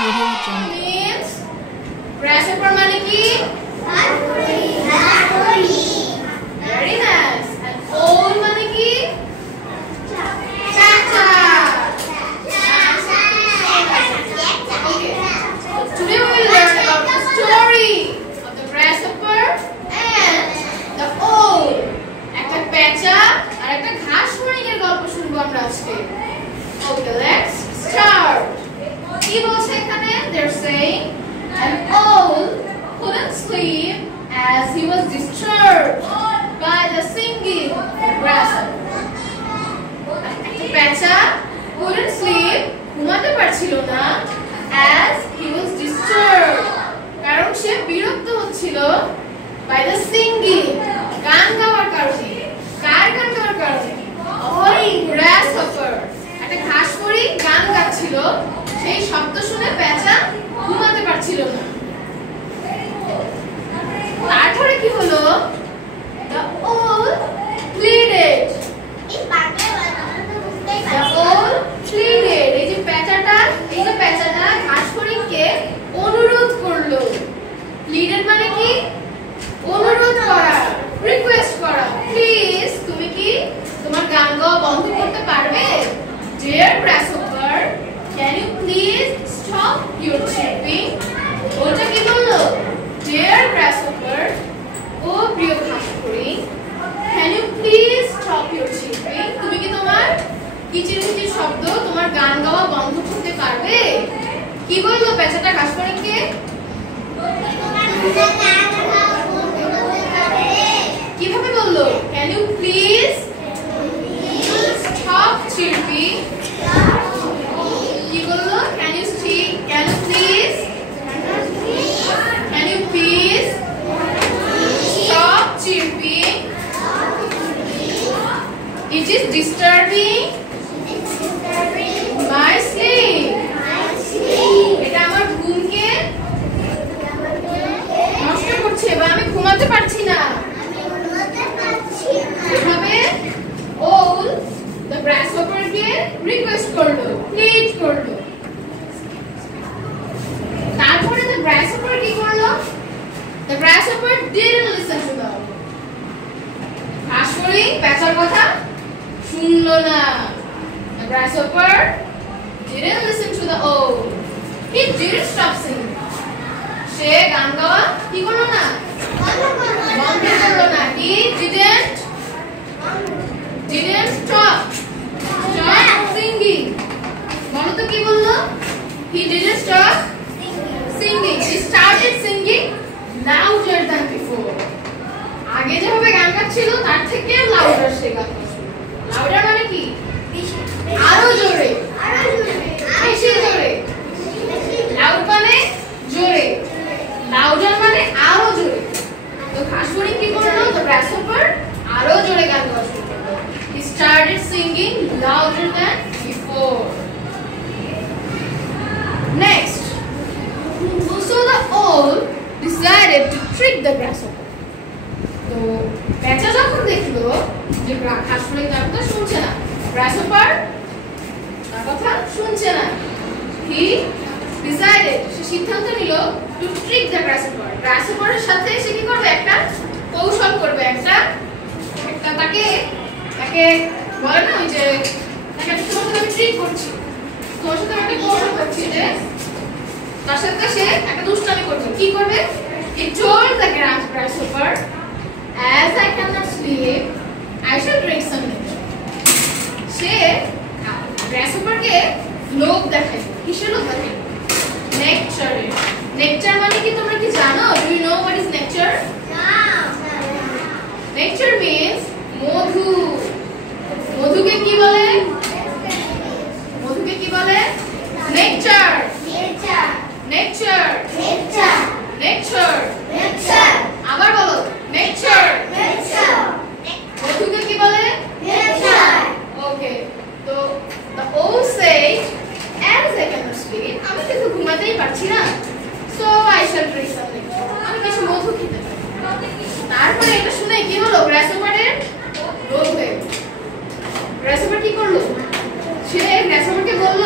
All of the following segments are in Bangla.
means grasshopper মানে কি? Very nice. And owl মানে কি? Okay. So today we will learn about the story of the grasshopper and the owl. একটা পেঁচা আর একটা ঘাস ফড়িংয়ের গল্প শুনবো আমরা আজকে। Okay, let's start. কি বলছে এখানে? They're saying an owl couldn't sleep as he was disturbed by the singing of the grasshopper. একটা পেঁচা couldn't sleep, ঘুমাতে পারছিল না, as he was disturbed, কারণ সে বিরক্ত হচ্ছিল by the singing, গান গাওয়ার কারণে। কার গান গাওয়ার কারণে? ওই grasshopper, একটা ঘাস ফড়িং গান গাচ্ছিল, সেই শব্দ শুনে পেঁচা ঘুমাতে পারছিল না। তারপরে কি হলো? The owl pleaded. The owl pleaded. এই যে পেঁচাটা ঘাস ফড়িংকে অনুরোধ করলো। Pleaded মানে কি? অনুরোধ করা, রিকোয়েস্ট করা। প্লিজ তুমি কি তোমার গান গাওয়া বন্ধ করতে পারবে? Dear grasshopper, can you please stop your chirping? ওটা কি বললো? Dear grasshopper, ও প্রিয় ঘাস ফড়িং, can you please stop your chirping? তুমি কি তোমার কিচিরমিচির শব্দ, তোমার গান গাওয়া বন্ধ করতে পারবে? কি বললো পেঁচাটা ঘাস ফড়িংকে? কিভাবে বললো? Can you please stop chirping? কি বললো? Can you please stop chirping? It is disturbing my sleep. এটা আমার ঘুমকে নষ্ট করছে, বা আমি ঘুমাতে পারছি না। এভাবে owl the grasshopper K request করলো, প্লিড করলো। তারপরে the grasshopper কি করলো? The grasshopper didn't listen to the owl. ঘাস ফড়িং পেঁচার কথা শুনলো না। The grasshopper didn't listen to the owl. He didn't stop singing. সে গান গাওয়া কি করলো না? বন্ধ করলো না। He didn't stop singing. বলো তো কি বললো? He didn't stop singing. He started singing louder than before. আগে যেভাবে গান গাচ্ছিল তার থেকে লাউডার সে গান গাচ্ছিল। লাউডার মানে কি? আরো জোরে, বেশি জোরে। লাউড মানে জোরে, লাউডার মানে আরো জোরে। তো ঘাস ফড়িং কি করলো? The grasshopper আরো জোরে গান গাওয়া শুরু করলো। He started singing louder than before. Next, so the owl decided to trick the grasshopper. তো পেঁচা যখন দেখলো যে ঘাস ফড়িং তার কথা শুনছে না, grasshopper তার কথা শুনছে না, he decided, সে সিদ্ধান্ত নিল to trick the grasshopper. grasshopper এর সাথে সে কি করবে? একটা কৌশল করবে, একটা তাকে বলে না ওই যে তাকে তোমার সাথে আমি ট্রিক করছি, তোমার সাথে আমি একটা কৌশল করছি, যে তার সাথে সে একটা দুষ্টামি করবে। কি করবে? He told the grasshopper, as I cannot sleep, I shall drink some nectar. Say grasshopper কে লোভ দেখায়। কিসের লোভ দেখায়? nectar. nectar মানে কি তোমরা কি জানো? Do you know what is nectar? nectar means মধু। মধুকে কি বলে? মধুকে কি বলে? nectar. nectar. nectar. আবার বলো, nectar. মধুকে কি বলে? Okay, তো the owl said, as I cannot sleep, আমি কিন্তু ঘুমাতেই পারছি না, so I shall drink some nectar. আমি কিছু মধু খেতে পারি। তারপরে এটা শুনে কি হলো? গ্রাসহপারের রোগ হয়ে গেল। গ্রাসহপার কি করলো? সে গ্রাসহপারকে বলল,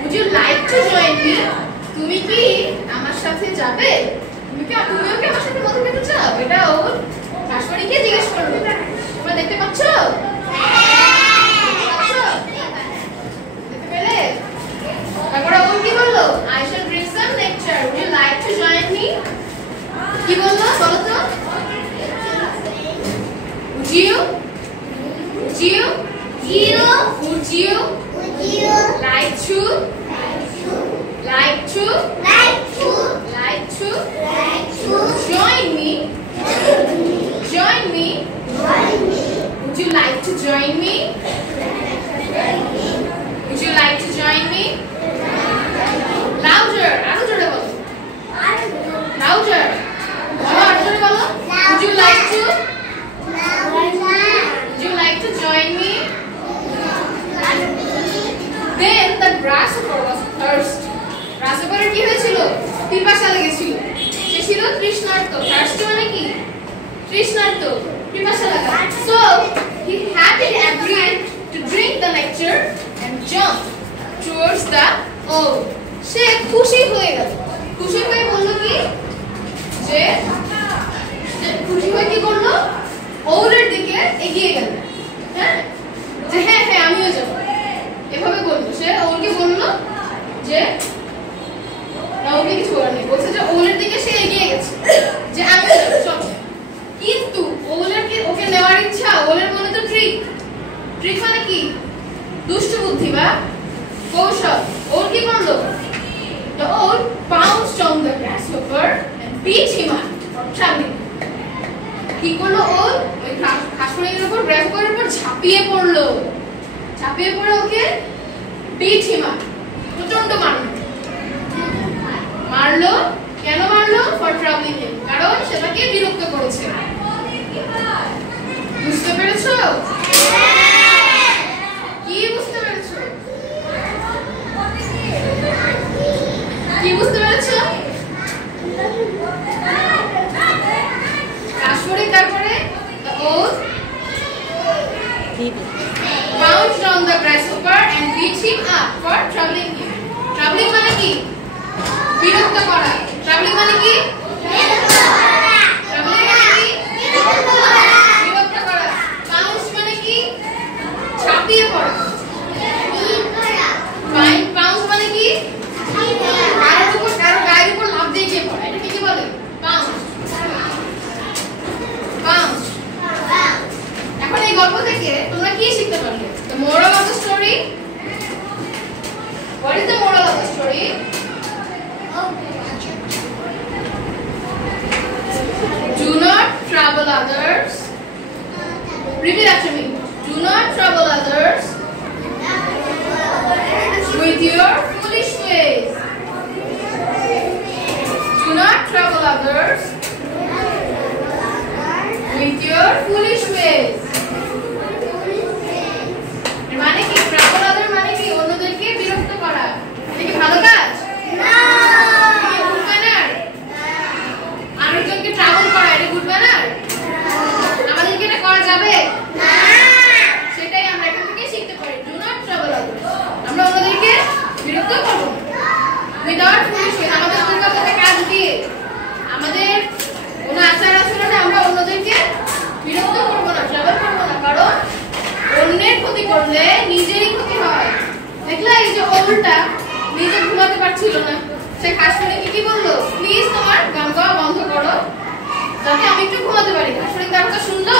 would you like to join me to তুমি কি আমার সাথে যাবে? তুমিও কি আমার সাথে মধু খেতে চাও? এটা ওর শাশুড়িকে জিজ্ঞেস করলো। তোমরা দেখতে পাচ্ছ? দেখতে পেলে? তারপরে ও কি বললো? I shall bring some nectar. Would you like to join me? কি বললো বলো তো? Would you like to join me? Would you like to join me? Would you like to join me? Louder, আরো জোরে বলো। Louder, আরো জোরে বলো। Would you like to join me? Then the grasshopper was thirsty. Grasshopper কি হয়েছিল? পিপাসা লেগেছিল। সে ছিল তৃষ্ণার্ত। thirsty মানে কি? তৃষ্ণার্ত, পিপাসা লাগা। So he happily agreed to drink the nectar and jump towards the owl. সে খুশি হয়ে গেল। খুশি হয়ে বলল কি? যে খুশি হয়ে কি করলো? ওলের দিকে এগিয়ে গেল। হ্যাঁ, যে হ্যাঁ হ্যাঁ আমিও যাব, এভাবে বললো। সে ওলকে বললো যে না, ওকে কিছু বলার নেই, বলছে যে ওলের দিকে সে এগিয়ে গেছে যে আমিও যাব চল। কিন্তু ওকে নেওয়ার ইচ্ছা, ওলের মনে তো ট্রিক মানে কি? দুষ্ট বুদ্ধি বা কৌশল। ওল কি করলো? The owl pounced on the grasshopper and beat him up for traveling. কি করলো? ওল ওই ঘাসফড়িংয়ের উপর, গ্রাসহপারের উপর ঝাঁপিয়ে পড়লো। ঝাঁপিয়ে পড়ে ওকে beat him up, প্রচন্ড মারলো। কেন মারলো? For troubling him, কারণ সে তাকে বিরক্ত করেছে। বুঝতে পেরেছো? কি বুঝতে পেরেছো? কি বুঝতে পেরেছো? ঘাসফড়িং তারপরে the owl pounced on the grasshopper and beat him up for troubling him. Troubling মানে কি? বিরক্ত করা। troubling মানে কি? বিরক্ত করা। pounce মানে কি? ঝাঁপিয়ে পড়া। pounce মানে কি? কারো গায়ের উপর লাফ দিয়ে গিয়ে পড়া। এটা কি বলে? pounce। এখন এই গল্প থেকে তোমরা কি শিখতে পারলে? The moral of the story? What is the moral of the story? Do not trouble others. Repeat after me. Do not trouble others with your foolish ways. Do not trouble others with your foolish ways. মানে কি? trouble others মানে কি? অন্যদেরকে বিরক্ত করা। এটা কি ভালো কাজ? না। এটা গুড ম্যানার? আরেকজনকে ট্রাবল করা এটা গুড ম্যানার? আমাদেরকে এটা করা যাবে না। সেটাই আমরা এখান থেকে শিখতে পারি। Do not trouble others. আমরা অন্যদেরকে বিরক্ত করব না। Without foolish ways, আমাদের উল্টাপাল্টা কাজ দিয়ে, আমাদের কোনো আচার-আচরণে আমরা অন্যদেরকে বিরক্ত করব না, ট্রাবল করব না, কারণ অন্যের ক্ষতি করলে নিজেরই ক্ষতি হয়। দেখলা এই যে ওলটা নিজে ঘুমাতে পারছিল না, সে ঘাসফড়িংকে কি বললো? প্লিজ তোমার গান গাওয়া বন্ধ করো যাতে আমি একটু ঘুমাতে পারি। ঘাসফড়িং তার কথা শুনলো?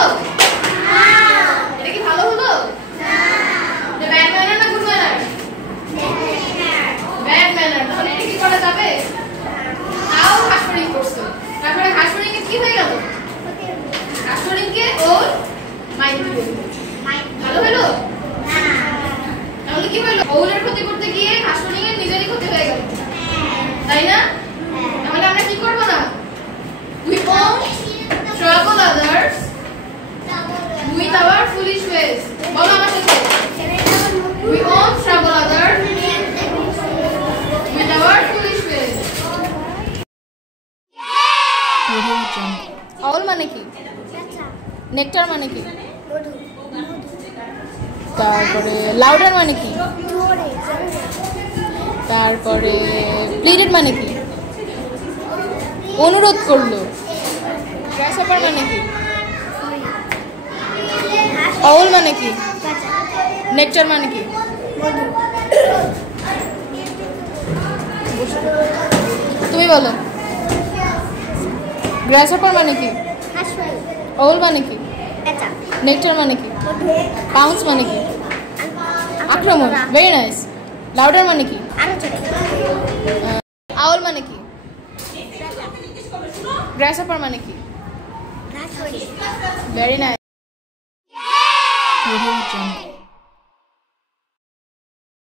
এটা কি ভালো হলো? এটা ব্যাড ম্যানার না গুড ম্যানার? Bad manner. তাহলে এটা কি করা যাবে? তাও ঘাসফড়িং করছে। তারপরে ঘাসফড়িংকে কি হয়ে গেল? ঘাসফড়িংকে ওর মাইন্ড দিয়ে দিল। ভালো হলো? তাহলে কি হলো? ওলের ক্ষতি করতে গিয়ে ঘাসফড়িংয়ের নিজেরই ক্ষতি হয়ে গেল, তাই না? তাহলে আমরা কি করব না? We won't trouble others with our foolish ways. বলো আমার সাথে। We won't trouble others with our foolish ways. Owl মানে কি? নেকটার মানে কি? তারপরে লাউডার মানে কি? তারপরে প্লিডেড মানে কি? অনুরোধ করলো। গ্রাসহপার মানে কি? আউল মানে কি? নেকটার মানে কি? তুমি বলো। গ্রাসহপার মানে কি? আউল মানে কি? নেকটার মানে কি? পাউন্স মানে কি? আক্রমণ। Very nice. লাউডার মানে কি? আউল মানে কি? গ্রাসহপার মানে কি? Very nice.